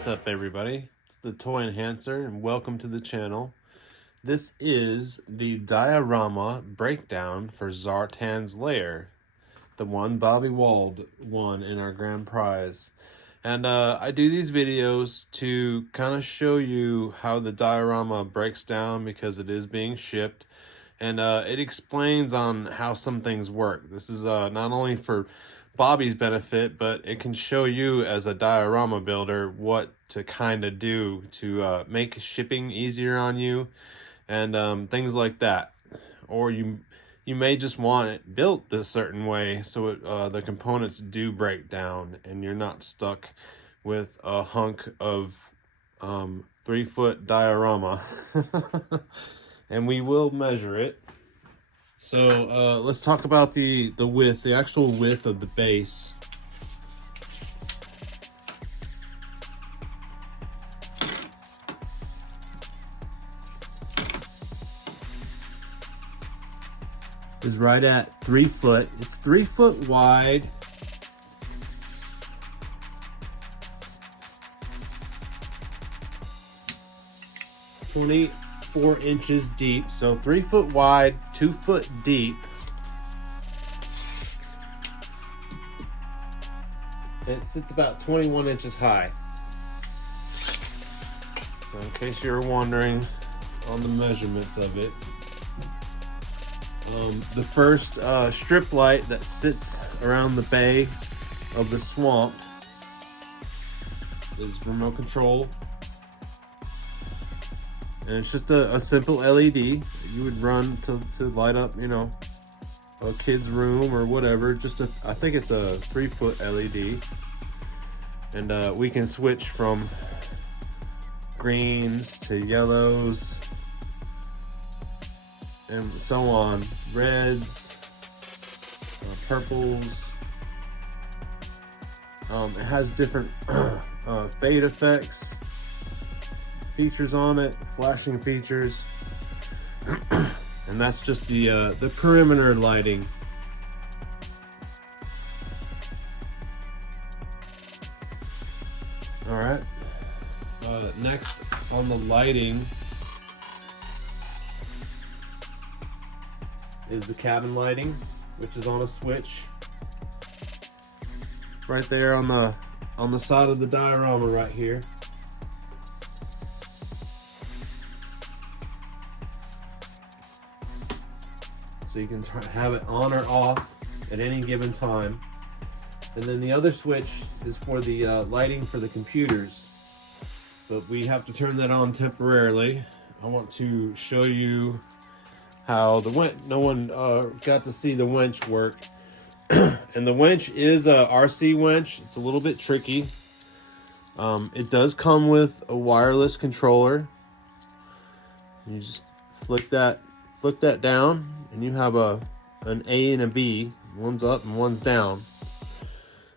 What's up, everybody? It's the Toy Enhancer, and welcome to the channel. This is the Diorama breakdown for Zartan's lair, the one Bobby Wald won in our grand prize. And I do these videos to kind of show you how the diorama breaks down because it is being shipped, and it explains on how some things work. This is not only for Bobby's benefit, but it can show you as a diorama builder what to kind of do to make shipping easier on you, and things like that. Or you may just want it built this certain way so the components do break down and you're not stuck with a hunk of 3-foot diorama. And we will measure it. So let's talk about the width, the actual width of the base. Is right at 3 foot. It's 3 foot wide. "24 inches deep," so 3 foot wide, 2 foot deep. It sits about 21 inches high. So in case you're wondering on the measurements of it, the first strip light that sits around the bay of the swamp is remote control. And it's just a simple LED you would run to light up, you know, a kid's room or whatever. I think it's a 3-foot LED. And we can switch from greens to yellows and so on, reds, purples. It has different fade effects, features on it, flashing features, and that's just the perimeter lighting. All right. Next on the lighting is the cabin lighting, which is on a switch right there on the side of the diorama right here. So you can have it on or off at any given time. And then the other switch is for the lighting for the computers, but we have to turn that on temporarily. I want to show you how the winch, no one got to see the winch work. And the winch is a RC winch. It's a little bit tricky. It does come with a wireless controller. You just flick that down, and you have an A and a B. One's up and one's down.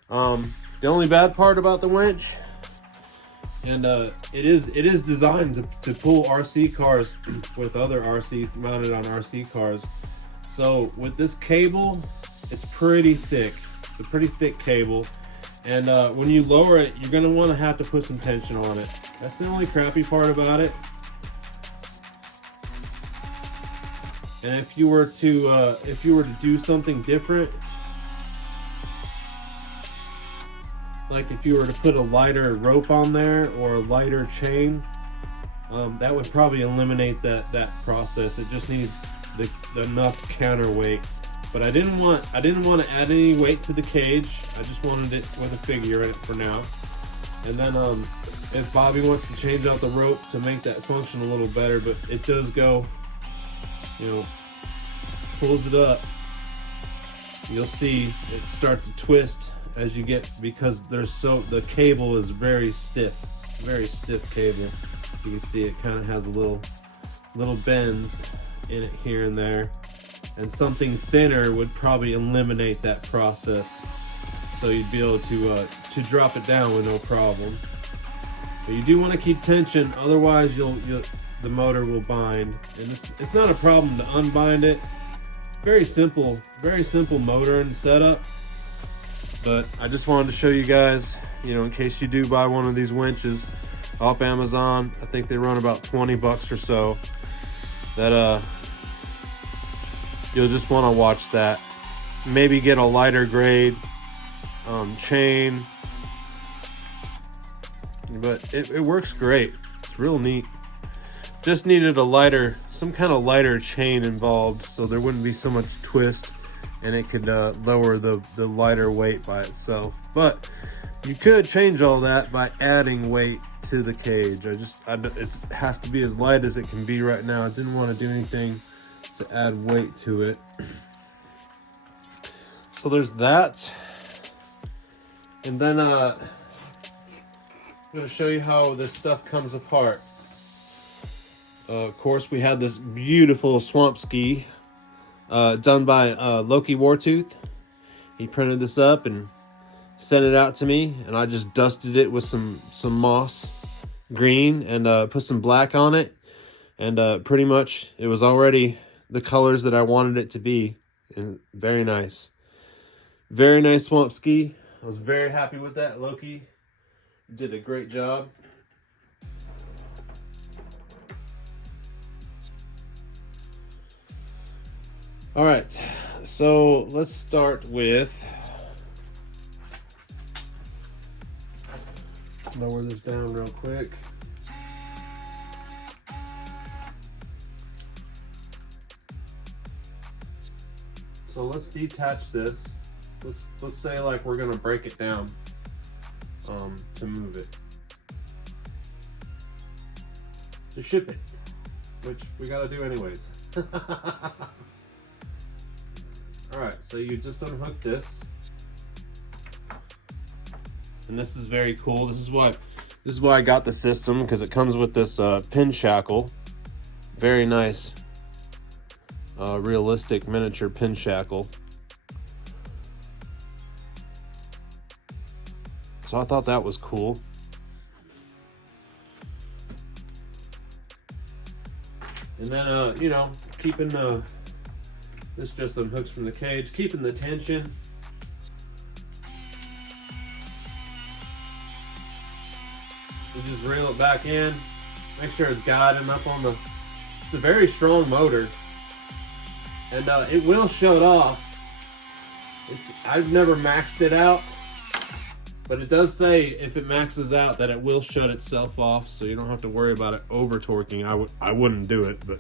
The only bad part about the winch, and it is designed to pull RC cars with other RCs mounted on RC cars. So with this cable, it's pretty thick. It's a pretty thick cable, and when you lower it, you're gonna want to have to put some tension on it. That's the only crappy part about it. And if you were to do something different, like if you were to put a lighter rope on there or a lighter chain, that would probably eliminate that process. It just needs enough counterweight. But I didn't want to add any weight to the cage. I just wanted it with a figure in it for now. And then if Bobby wants to change out the rope to make that function a little better, but it does go, you know, pulls it up, you'll see it start to twist as you get, because the cable is very stiff cable. You can see it kind of has a little bends in it here and there, and something thinner would probably eliminate that process, so you'd be able to drop it down with no problem. But you do want to keep tension, otherwise the motor will bind, and it's not a problem to unbind it. Very simple motor and setup. But I just wanted to show you guys, you know, in case you do buy one of these winches off Amazon, I think they run about 20 bucks or so, that you'll just want to watch that. Maybe get a lighter grade chain, but it works great. It's real neat. Just needed a lighter, some kind of lighter chain involved, so there wouldn't be so much twist, and it could lower the lighter weight by itself. But you could change all that by adding weight to the cage. It has to be as light as it can be right now. I didn't want to do anything to add weight to it. So there's that. And then I'm going to show you how this stuff comes apart. Of course, we had this beautiful swamp ski done by Loki Wartooth. He printed this up and sent it out to me, and I just dusted it with some moss green and put some black on it, and pretty much it was already the colors that I wanted it to be. And very nice swamp ski. I was very happy with that. Loki did a great job. All right, so let's start with, lower this down real quick. So let's detach this. Let's say like we're gonna break it down to move it, to ship it, which we gotta do anyways. All right, so you just unhook this, and this is very cool. This is why I got the system, because it comes with this pin shackle. Very nice, realistic miniature pin shackle. So I thought that was cool. And then you know, keeping this just unhooks from the cage, keeping the tension. We just reel it back in, make sure it's guiding up on the, it's a very strong motor, and it will shut off. I've never maxed it out, but it does say if it maxes out that it will shut itself off, so you don't have to worry about it over torquing. I wouldn't do it, but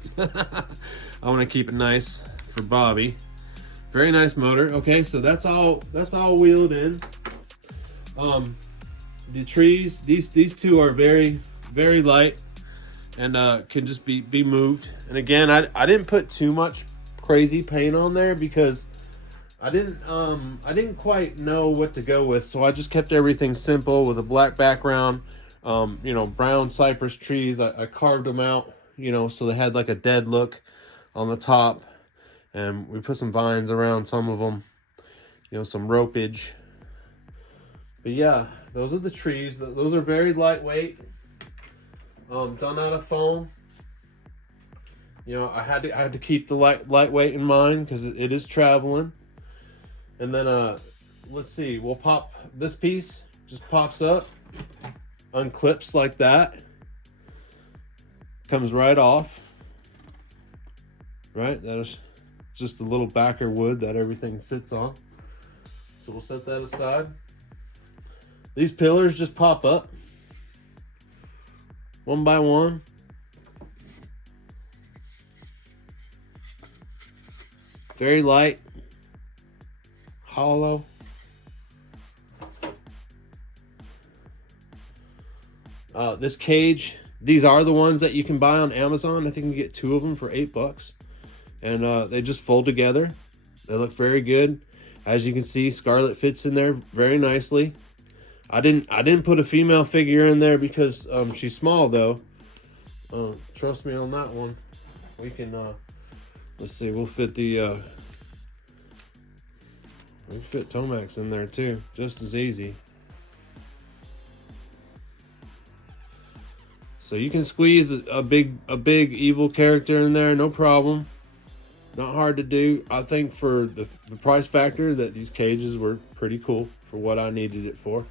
I want to keep it nice for Bobby. Very nice motor. Okay, so that's all wheeled in. The trees, these two are very, very light, and can just be moved. And again, I didn't put too much crazy paint on there because I didn't quite know what to go with, so I just kept everything simple with a black background. You know, brown cypress trees. I carved them out, you know, so they had like a dead look on the top. And we put some vines around some of them, you know, some ropage. But yeah, those are the trees. Those are very lightweight, done out of foam. You know, I had to keep the lightweight in mind because it is traveling. And then let's see, we'll pop this piece. Just pops up, unclips like that, comes right off. Right, that is just the little backer wood that everything sits on. So we'll set that aside. These pillars just pop up one by one. Very light, hollow. This cage, these are the ones that you can buy on Amazon. I think you can get 2 of them for $8. And they just fold together. They look very good. As you can see, Scarlett fits in there very nicely. I didn't put a female figure in there because she's small though. Trust me on that one. We can let's see, we'll fit the we can fit Tomax in there too, just as easy. So you can squeeze a big evil character in there, no problem. Not hard to do. I think for the price factor that these cages were pretty cool for what I needed it for.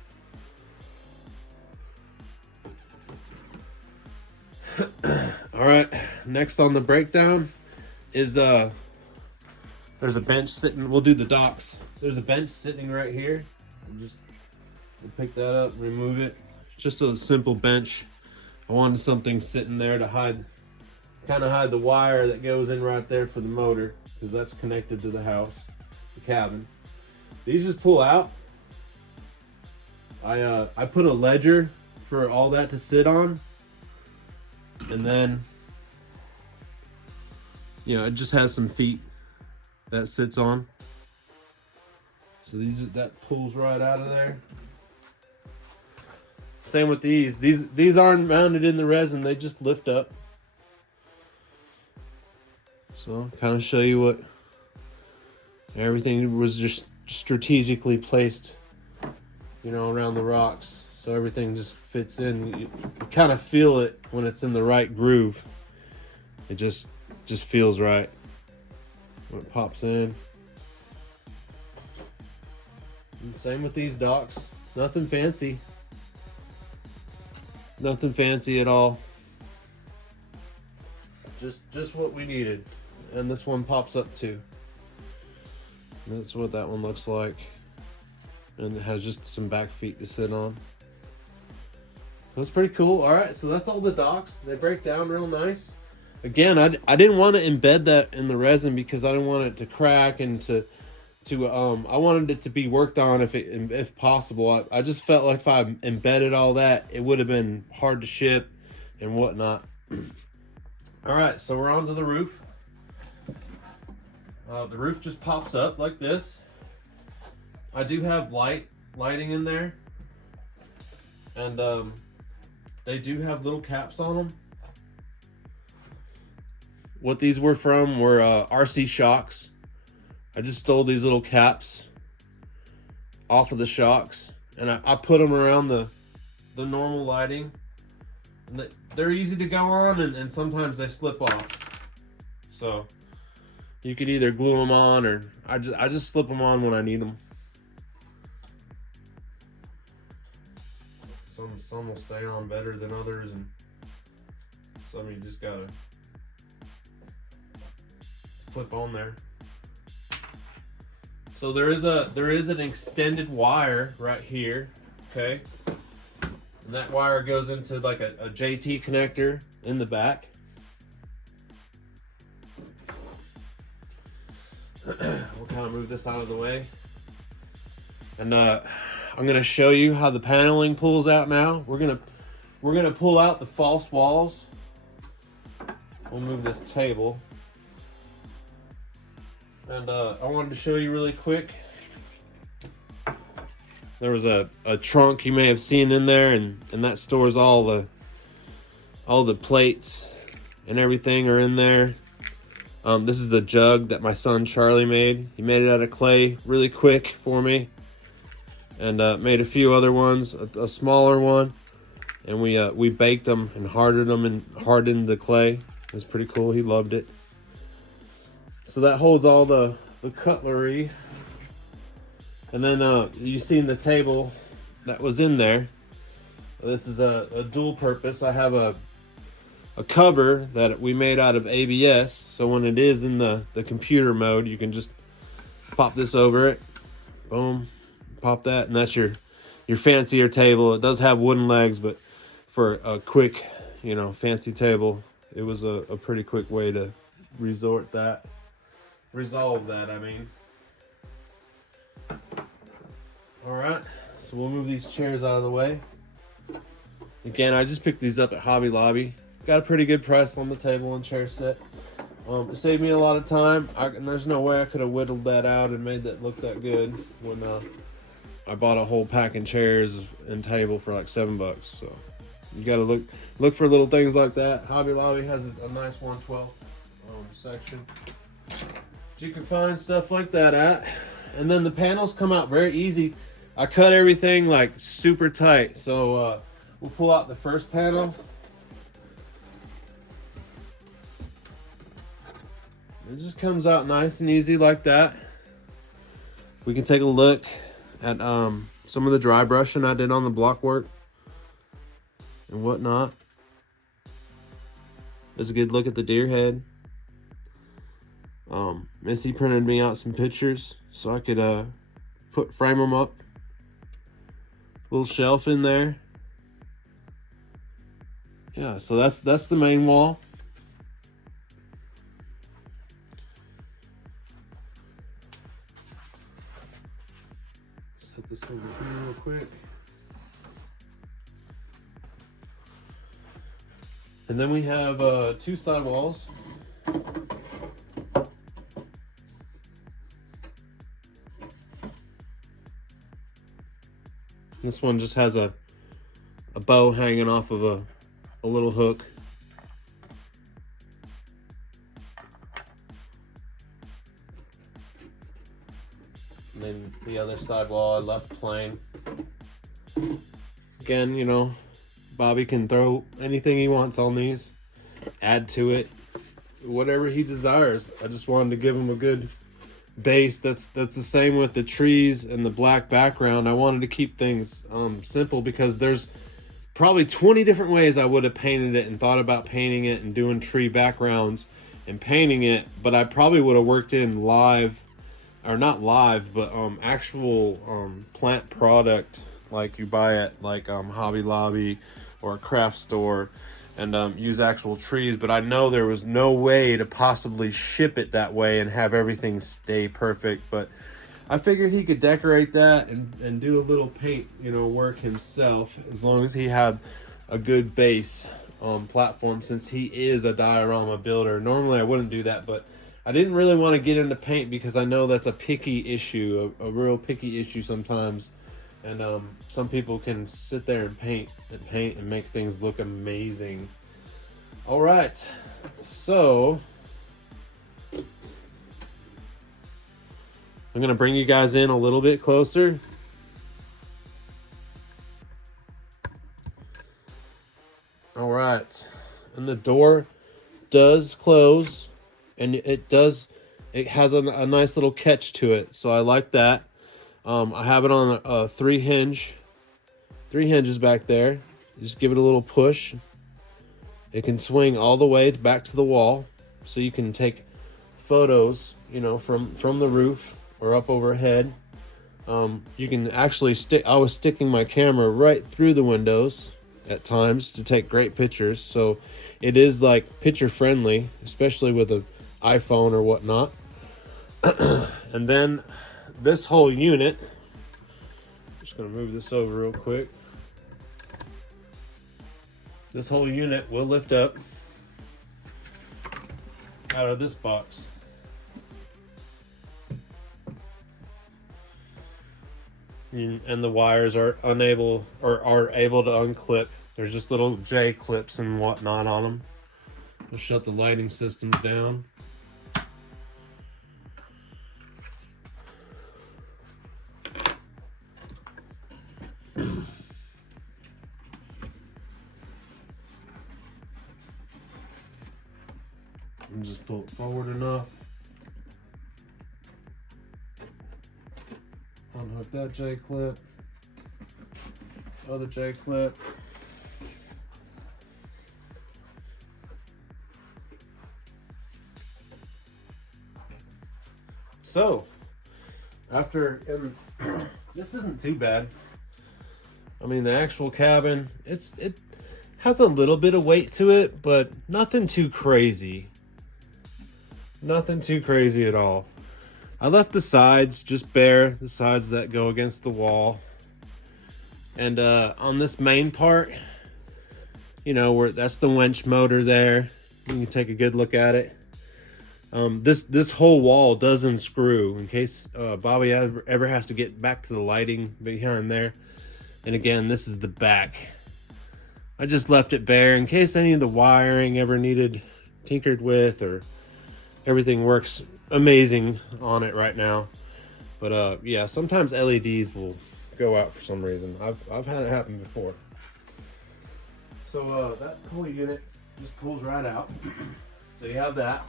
All right, next on the breakdown is there's a bench sitting. We'll do the docks. There's a bench sitting right here. Just pick that up, remove it. Just a simple bench. I wanted something sitting there to hide the wire that goes in right there for the motor, because that's connected to the house, the cabin. These just pull out. I put a ledger for all that to sit on, and then it just has some feet that sits on. So that pulls right out of there. Same with these. These aren't mounted in the resin, they just lift up. So kind of show you what everything was just strategically placed, around the rocks. So everything just fits in. You kind of feel it when it's in the right groove. It just feels right when it pops in. And same with these docks. Nothing fancy. Nothing fancy at all. Just what we needed. And this one pops up too. That's what that one looks like. And it has just some back feet to sit on. That's pretty cool. All right, so that's all the docks. They break down real nice. Again, I didn't want to embed that in the resin because I didn't want it to crack and I wanted it to be worked on if possible. I just felt like if I embedded all that, it would have been hard to ship and whatnot. All right, so we're on to the roof. The roof just pops up like this. I do have lighting in there, and they do have little caps on them. What these were from were RC shocks. I just stole these little caps off of the shocks, and I put them around the normal lighting. And they're easy to go on, and sometimes they slip off. So you could either glue them on, or I just slip them on when I need them. Some will stay on better than others, and some you just gotta clip on there. So there is an extended wire right here, okay? And that wire goes into like a JT connector in the back. We'll kind of move this out of the way. And I'm gonna show you how the paneling pulls out now. We're gonna pull out the false walls. We'll move this table. And I wanted to show you really quick. There was a trunk you may have seen in there, and that stores all the plates and everything are in there. This is the jug that my son Charlie made. He made it out of clay really quick for me, and made a few other ones, a smaller one, and we baked them and hardened the clay. It was pretty cool. He loved it. So that holds all the cutlery. And then you seen the table that was in there. This is a dual purpose. I have a cover that we made out of ABS. So when it is in the computer mode, you can just pop this over it. Boom. Pop that. And that's your fancier table. It does have wooden legs, but for a quick, fancy table, it was a pretty quick way to resolve that, I mean. All right, so we'll move these chairs out of the way. Again, I just picked these up at Hobby Lobby. Got a pretty good price on the table and chair set. It saved me a lot of time. And there's no way I could have whittled that out and made that look that good when I bought a whole pack of chairs and table for like $7. So you got to look for little things like that. Hobby Lobby has a nice 112 section. You can find stuff like that at. And then the panels come out very easy. I cut everything like super tight. So we'll pull out the first panel. It just comes out nice and easy like that. We can take a look at some of the dry brushing I did on the block work and whatnot. There's a good look at the deer head. Missy printed me out some pictures so I could frame them up. Little shelf in there. Yeah, so that's the main wall. Set this over here real quick. And then we have 2 side walls. This one just has a bow hanging off of a little hook. And then the other side wall I left plain. Again, you know, Bobby can throw anything he wants on these, add to it, whatever he desires. I just wanted to give him a good base. That's the same with the trees and the black background. I wanted to keep things simple because there's probably 20 different ways I would have painted it and thought about painting it and doing tree backgrounds and painting it, but I probably would have worked in live, or not live, but actual plant product like you buy at like Hobby Lobby or a craft store, and use actual trees. But I know there was no way to possibly ship it that way and have everything stay perfect. But I figured he could decorate that and do a little paint, you know, work himself, as long as he had a good base platform, since he is a diorama builder. Normally I wouldn't do that, but I didn't really want to get into paint because I know that's a picky issue, a real picky issue sometimes. And some people can sit there and paint and make things look amazing. All right, so I'm gonna bring you guys in a little bit closer. All right, and the door does close, and it has a nice little catch to it, so I like that. I have it on a 3 hinges back there. Just give it a little push. It can swing all the way back to the wall, so you can take photos, you know, from the roof or up overhead. You can actually I was sticking my camera right through the windows at times to take great pictures, so it is like picture friendly, especially with an iPhone or whatnot. And then this whole unit, I'm just going to move this over real quick. This whole unit will lift up out of this box. And the wires are able to unclip. There's just little J clips and whatnot on them. We'll shut the lighting systems down. And just pull it forward enough. Unhook that J clip. Other J clip. So, this isn't too bad. I mean, the actual cabin, it has a little bit of weight to it, but nothing too crazy. Nothing too crazy at all. I left the sides just bare, the sides that go against the wall. And on this main part, you know, where that's the winch motor there. You can take a good look at it. This whole wall does unscrew in case Bobby ever has to get back to the lighting behind there. And again, this is the back. I just left it bare in case any of the wiring ever needed tinkered with, or everything works amazing on it right now. But yeah, sometimes LEDs will go out for some reason. I've had it happen before. So that whole unit just pulls right out. So you have that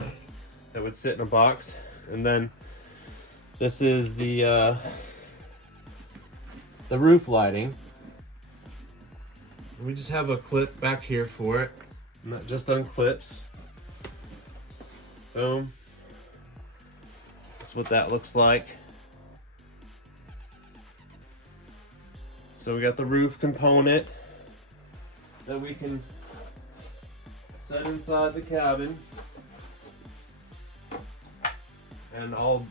would sit in a box, and then this is the the roof lighting. We just have a clip back here for it, and that just unclips. Boom. That's what that looks like. So we got the roof component that we can set inside the cabin, and all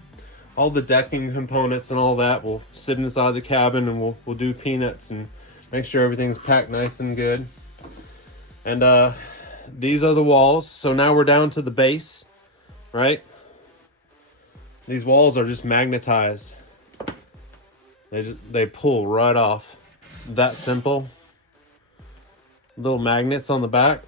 the decking components and all that will sit inside the cabin, and we'll do peanuts and make sure everything's packed nice and good. And these are the walls. So now we're down to the base, right? These walls are just magnetized. They pull right off. That simple. Little magnets on the back.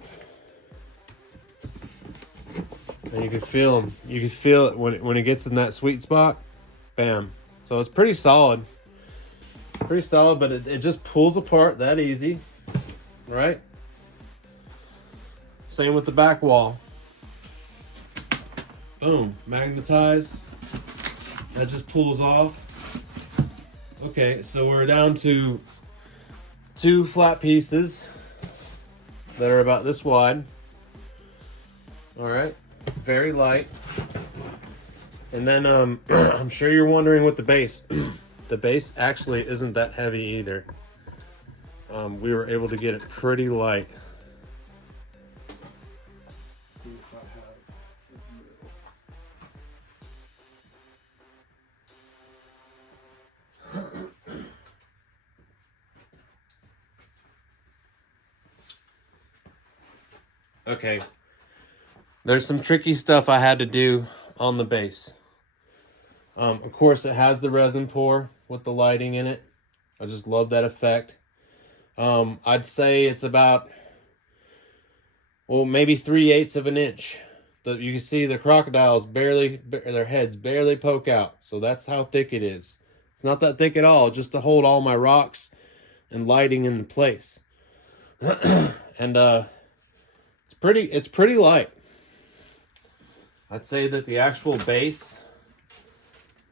And you can feel them. You can feel it when it gets in that sweet spot. Bam. So it's pretty solid. Pretty solid, but it just pulls apart that easy. Right? Same with the back wall. Boom. Magnetize. That just pulls off. Okay, so we're down to 2 flat pieces that are about this wide. All right, very light. And then I'm sure you're wondering what the base. The base actually isn't that heavy either. We were able to get it pretty light. See if I have Okay, there's some tricky stuff I had to do on the base. Of course, it has the resin pour with the lighting in it. I just love that effect. I'd say it's about, well, maybe 3/8 of an inch. You can see the crocodiles their heads barely poke out. So that's how thick it is. It's not that thick at all, just to hold all my rocks and lighting in place. And it's pretty light. I'd say that the actual base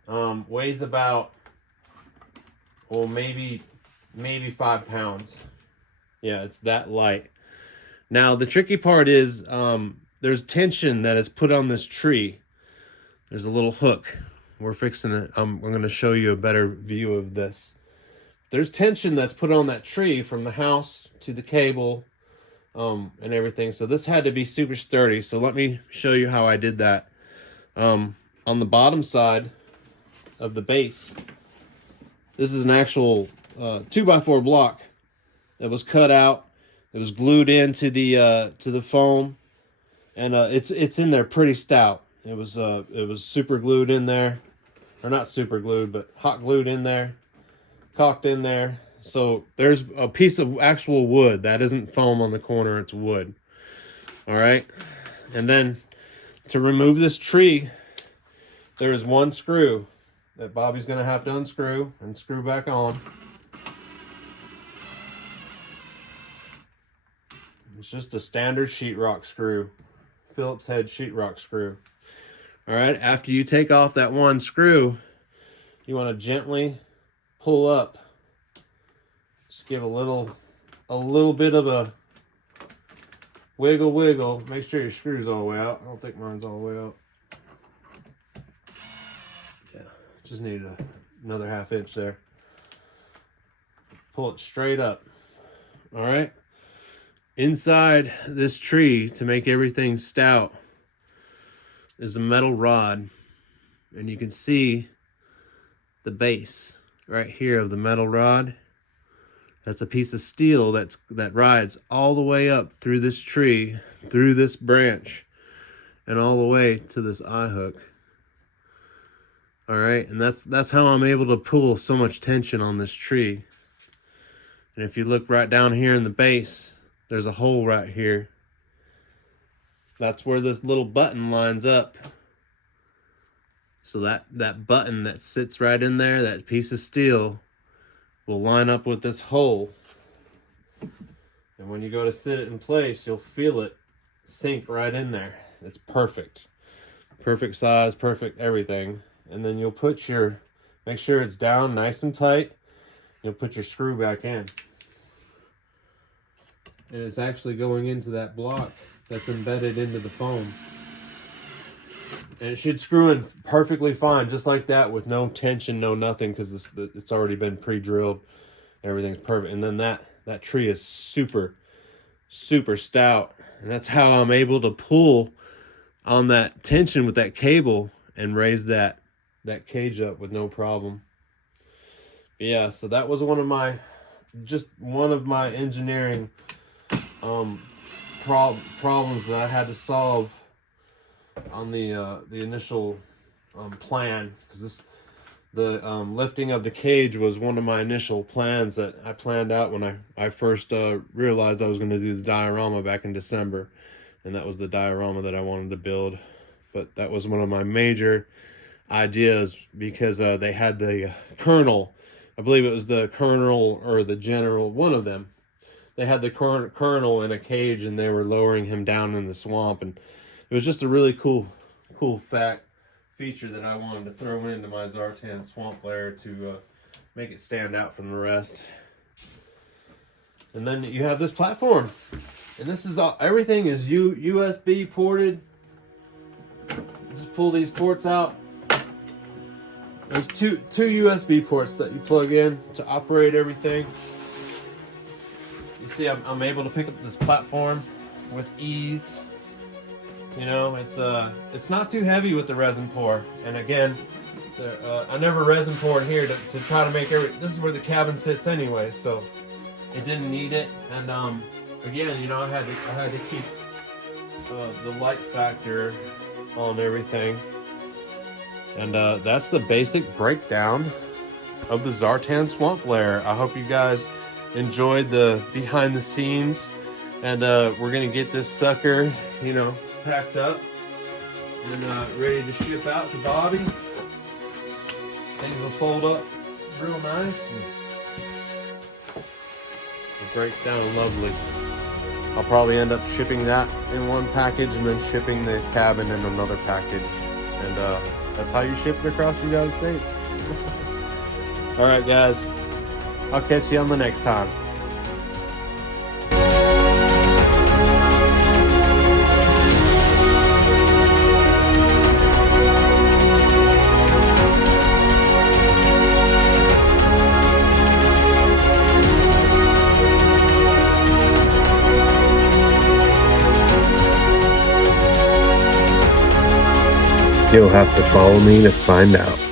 weighs about, well, maybe 5 pounds. Yeah, it's that light. Now the tricky part is there's tension that is put on this tree. There's a little hook. We're fixing it. I'm going to show you a better view of this. There's tension that's put on that tree from the house to the cable. And everything. So this had to be super sturdy. So let me show you how I did that. On the bottom side of the base, this is an actual 2x4 block that was cut out. It was glued into the foam, and it's in there pretty stout. It was super glued in there, or not super glued, but hot glued in there, caulked in there. So there's a piece of actual wood. That isn't foam on the corner, it's wood. All right. And then to remove this tree, there is one screw that Bobby's going to have to unscrew and screw back on. It's just a standard sheetrock screw. Phillips head sheetrock screw. All right. After you take off that one screw, you want to gently pull up. Just give a little bit of a wiggle. Make sure your screw's all the way out. I don't think mine's all the way out. Yeah, just need another 1/2 inch there. Pull it straight up. All right. Inside this tree, to make everything stout, is a metal rod, and you can see the base right here of the metal rod. That's a piece of steel that rides all the way up through this tree, through this branch, and all the way to this eye hook. All right, and that's how I'm able to pull so much tension on this tree. And if you look right down here in the base, there's a hole right here. That's where this little button lines up. So that button that sits right in there, that piece of steel, will line up with this hole. And when you go to sit it in place, you'll feel it sink right in there. It's perfect. Perfect size, perfect everything. And then you'll make sure it's down nice and tight. you'll put your screw back in. And it's actually going into that block that's embedded into the foam. And it should screw in perfectly fine, just like that, with no tension, no nothing, because it's already been pre-drilled. Everything's perfect. And then that tree is super, super stout. And that's how I'm able to pull on that tension with that cable and raise that cage up with no problem. But yeah, so that was one of my engineering problems that I had to solve on the initial plan, because the lifting of the cage was one of my initial plans that I planned out when I first realized I was going to do the diorama back in December, and that was the diorama that I wanted to build. But that was one of my major ideas, because they had the colonel, I believe it was the colonel or the general, one of them. They had the colonel in a cage, and they were lowering him down in the swamp, and it was just a really cool feature that I wanted to throw into my Zartan swamp lair to make it stand out from the rest. And then you have this platform, and this is everything is USB ported. Just pull these ports out. There's two USB ports that you plug in to operate everything. You see, I'm able to pick up this platform with ease. You know, it's not too heavy with the resin pour. And again, I never resin poured here to try to make this is where the cabin sits anyway, so it didn't need it. And again, you know, I had to keep the light factor on everything. And that's the basic breakdown of the Zartan swamp lair. I hope you guys enjoyed the behind the scenes, and we're gonna get this sucker, you know, packed up and ready to ship out to Bobby. Things will fold up real nice, and it breaks down lovely. I'll probably end up shipping that in one package and then shipping the cabin in another package, and that's how you ship it across the United States. All right, guys, I'll catch you on the next time. You'll have to follow me to find out.